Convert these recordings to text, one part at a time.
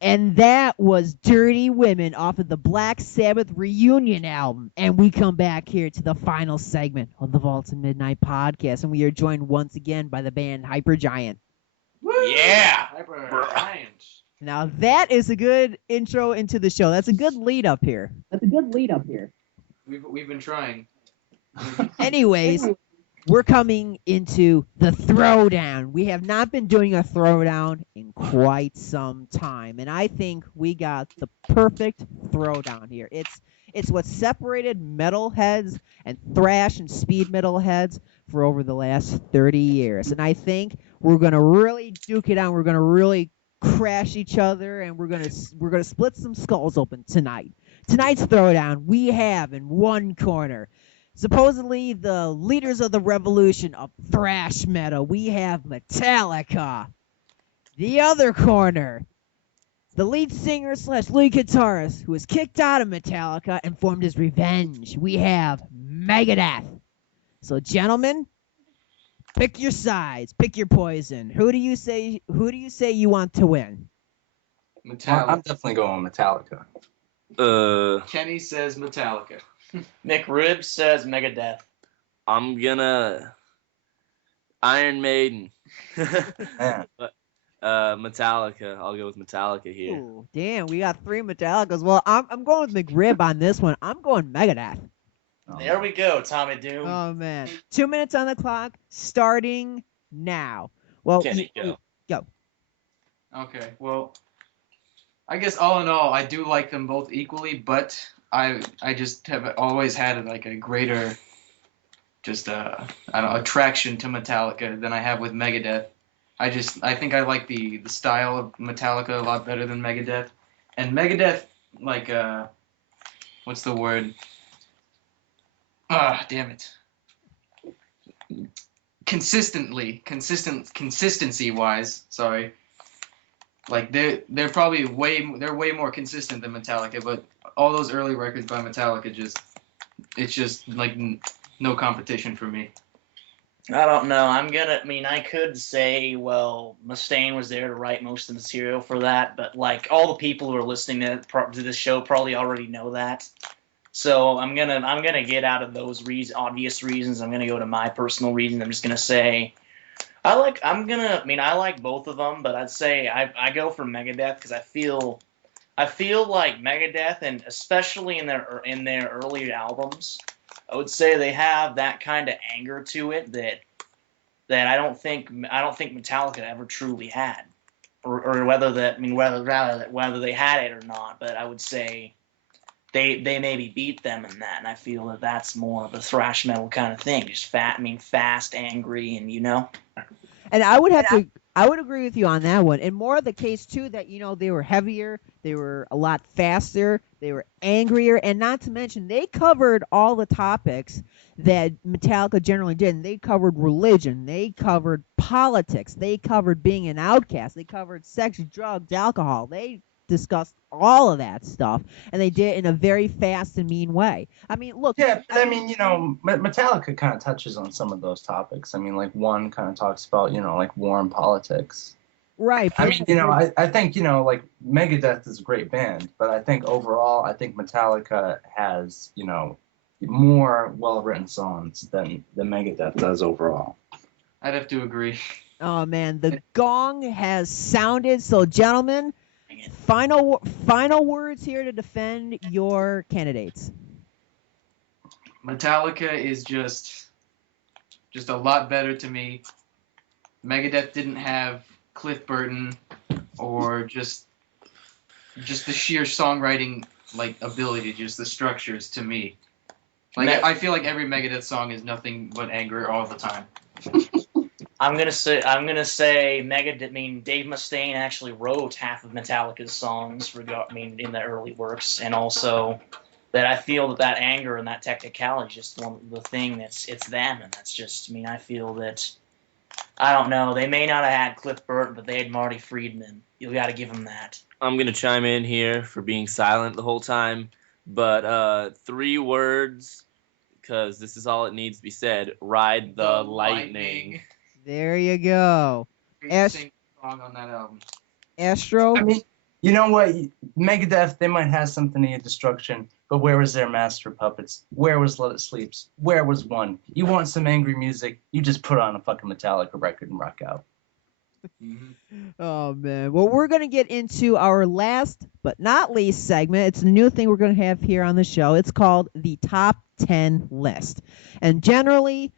And that was Dirty Women off of the Black Sabbath Reunion album. And we come back here to the final segment of the Vault of Midnight podcast. And we are joined once again by the band HyperGyant. Yeah! HyperGyant. Now that is a good intro into the show. That's a good lead up here. We've been trying. Anyways, we're coming into the Throwdown. We have not been doing a Throwdown in quite some time, and I think we got the perfect Throwdown here. It's what separated metalheads and thrash and speed metalheads for over the last 30 years, and I think we're gonna really duke it out. We're gonna really crash each other, and we're gonna split some skulls open tonight. Tonight's Throwdown, we have in one corner, supposedly the leaders of the revolution of thrash metal, we have Metallica. The other corner, the lead singer / lead guitarist who was kicked out of Metallica and formed his revenge, we have Megadeth. So gentlemen, pick your sides, pick your poison. Who do you say you want to win? Metallica. I'm definitely going Metallica. Kenny says Metallica. McRib says Megadeth. I'm gonna Iron Maiden. But Metallica. I'll go with Metallica here. Ooh, damn, we got 3 Metallicas. Well, I'm going with McRib on this one. I'm going Megadeth. There we go, Tommy Doom. Oh man, 2 minutes on the clock, starting now. Well, Kenny, go. Go. Okay, well, I guess all in all, I do like them both equally, but I just have always had like a greater attraction to Metallica than I have with Megadeth. I think I like the style of Metallica a lot better than Megadeth. And Megadeth, like, what's the word? Damn it. Consistency wise, sorry. Like they're probably way more consistent than Metallica, but all those early records by Metallica it's just like no competition for me. I don't know. I could say, well, Mustaine was there to write most of the material for that, but like all the people who are listening to this show probably already know that. So I'm gonna get out of those obvious reasons. I'm gonna go to my personal reasons. I'm just gonna say I like both of them, but I'd say I go for Megadeth because I feel like Megadeth, and especially in their earlier albums, I would say they have that kind of anger to it that I don't think Metallica ever truly had, or whether they had it or not. But I would say they maybe beat them in that, and I feel that that's more of a thrash metal kind of thing, just fast, angry, and And I would agree with you on that one. And more of the case too that they were heavier, they were a lot faster, they were angrier, and not to mention they covered all the topics that Metallica generally did. And they covered religion, they covered politics, they covered being an outcast, they covered sex, drugs, alcohol. They discussed all of that stuff, and they did it in a very fast and mean way. I mean, look. Yeah, Metallica kind of touches on some of those topics. I mean, like one kind of talks about, like war and politics. Right. I mean, I think, like Megadeth is a great band, but I think overall, Metallica has, more well-written songs than Megadeth does overall. I'd have to agree. Oh man, the gong has sounded. So, gentlemen, final words here to defend your candidates. Metallica is just a lot better to me. Megadeth didn't have Cliff Burton or just the sheer songwriting ability, just the structures to me. I feel like every Megadeth song is nothing but anger all the time. I'm gonna say Megadeth. Dave Mustaine actually wrote half of Metallica's songs in the early works, and also that I feel that anger and that technicality is just the thing it's them, and that's just I feel that I don't know, they may not have had Cliff Burton, but they had Marty Friedman. You got to give them that. I'm gonna chime in here for being silent the whole time, but 3 words, because this is all it needs to be said. Ride the lightning. There you go. Sing song on that album. Astro. I mean, You know what? Megadeth, they might have Symphony of Destruction, but where was their Master Puppets? Where was Let It Sleeps? Where was One? You want some angry music? You just put on a fucking Metallica record and rock out. Oh man. Well, we're gonna get into our last but not least segment. It's a new thing we're gonna have here on the show. It's called the Top 10 List. And generally,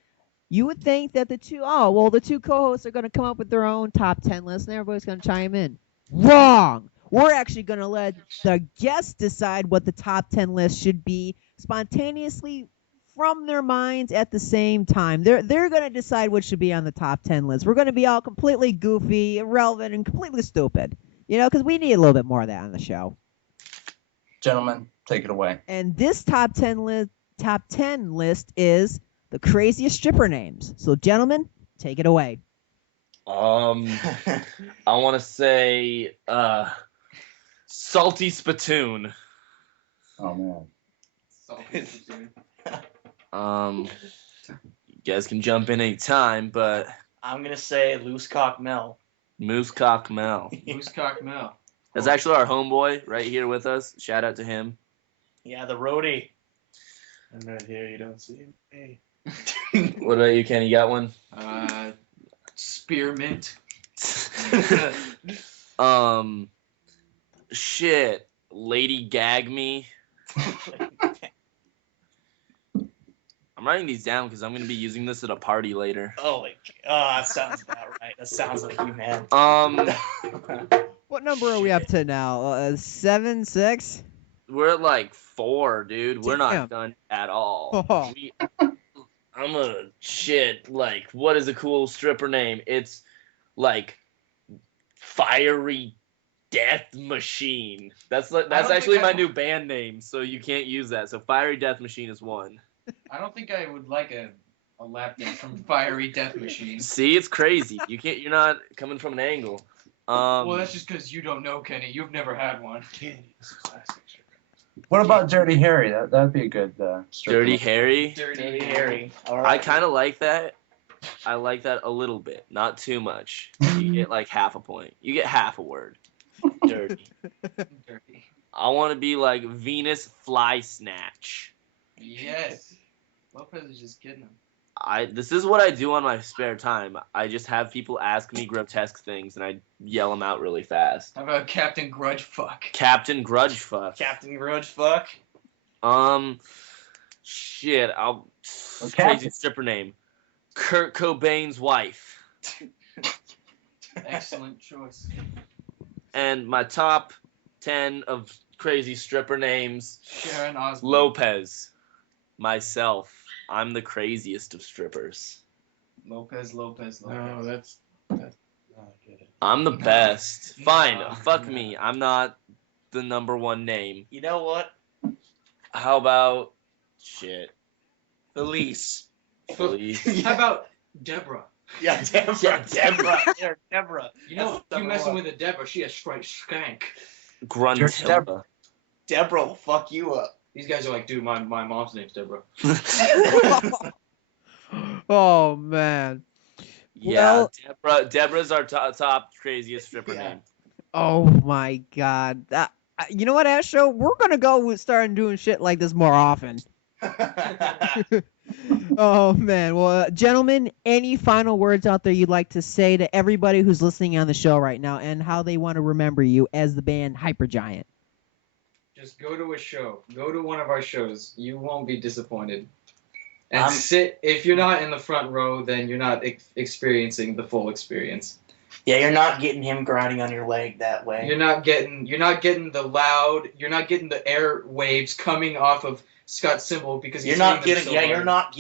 you would think that the two co-hosts are gonna come up with their own top 10 list and everybody's gonna chime in. Wrong. We're actually gonna let the guests decide what the top 10 list should be spontaneously from their minds at the same time. They're going to decide what should be on the top 10 list. We're going to be all completely goofy, irrelevant, and completely stupid. You know, because we need a little bit more of that on the show. Gentlemen, take it away. And this top 10 list is the craziest stripper names. So, gentlemen, take it away. I want to say Salty Spittoon. Oh, man. You guys can jump in any time, but I'm gonna say Loose Cock Mel. Moose Cock Mel. Moosecock Mel. That's actually our homeboy right here with us. Shout out to him. Yeah, the roadie. I'm right here. You don't see him. Hey. What about you, Ken? You got one? Spearmint. Shit. Lady Gag Me. I'm writing these down because I'm going to be using this at a party later. Oh, that sounds about right. That sounds like you, man. What number are we up to now? 7, 6? We're at like 4, dude. We're Damn. not done at all. Oh. I'm a shit. Like, what is a cool stripper name? It's like Fiery Death Machine. That's actually my new band name, so you can't use that. So Fiery Death Machine is one. I don't think I would like a lap dance from Fiery Death Machine. See, it's crazy. You're not coming from an angle. Well, that's just because you don't know, Kenny. You've never had one. Candy is a classic stripper. What about Dirty Harry? That'd be a good stripper. Dirty Harry. Dirty Harry. All I right. kind of like that. I like that a little bit, not too much. You get like half a point. You get half a word. Dirty. Dirty. I want to be like Venus Fly Snatch. Yes. Lopez is just kidding him. This is what I do on my spare time. I just have people ask me grotesque things, and I yell them out really fast. How about Captain Grudge Fuck? Captain Grudge Fuck. Captain Grudge Fuck. Shit. Okay. Crazy stripper name. Kurt Cobain's wife. Excellent choice. And my top 10 of crazy stripper names. Sharon Osbourne. Lopez. Myself. I'm the craziest of strippers. Lopez. No, that's I get it. I'm the best. No. Fine. No. Fuck me. I'm not the number one name. You know what? How about shit? Felice. Please. How about Deborah? Yeah, Deborah. Deborah. Yeah, Deborah. You know, That's you number messing one. with a Deborah, she a straight skank. Gruntilda. Deborah will fuck you up. These guys are like, dude, my mom's name's Deborah. Oh man. Yeah, Well- Deborah's our top craziest stripper Yeah. name. Oh my god. You know what, Astro? We're gonna go with starting doing shit like this more often. Oh man. Well, gentlemen, any final words out there you'd like to say to everybody who's listening on the show right now and how they want to remember you as the band HyperGyant? Just go to a show. Go to one of our shows. You won't be disappointed. And I'm- sit. If you're not in the front row, then you're not experiencing the full experience. Yeah, you're not getting him grinding on your leg that way. You're not getting the loud. You're not getting the air waves coming off of Scott's cymbal because You're he's not hitting them getting. so You're hard. not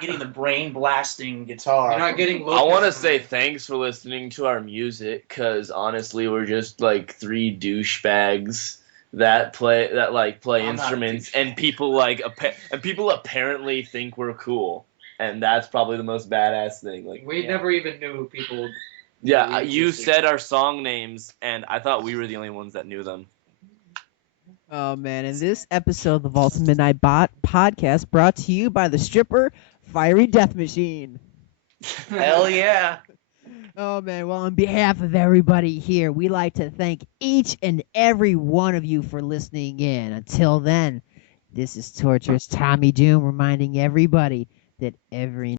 getting the brain blasting guitar. You're not getting. I want to Lopez say from it. thanks for listening to our music, because honestly, we're just like 3 douchebags that play I'm not a instruments, douchebag. and people apparently think we're cool, and that's probably the most badass thing. Like, We Yeah. never even knew people. yeah, we you existed. said our song names, and I thought we were the only ones that knew them. Oh man, and this episode of the Vault of Midnight podcast brought to you by the stripper Fiery Death Machine. Hell yeah. Oh man, well, on behalf of everybody here, we like to thank each and every one of you for listening in. Until then, this is Torturous Tommy Doom reminding everybody that every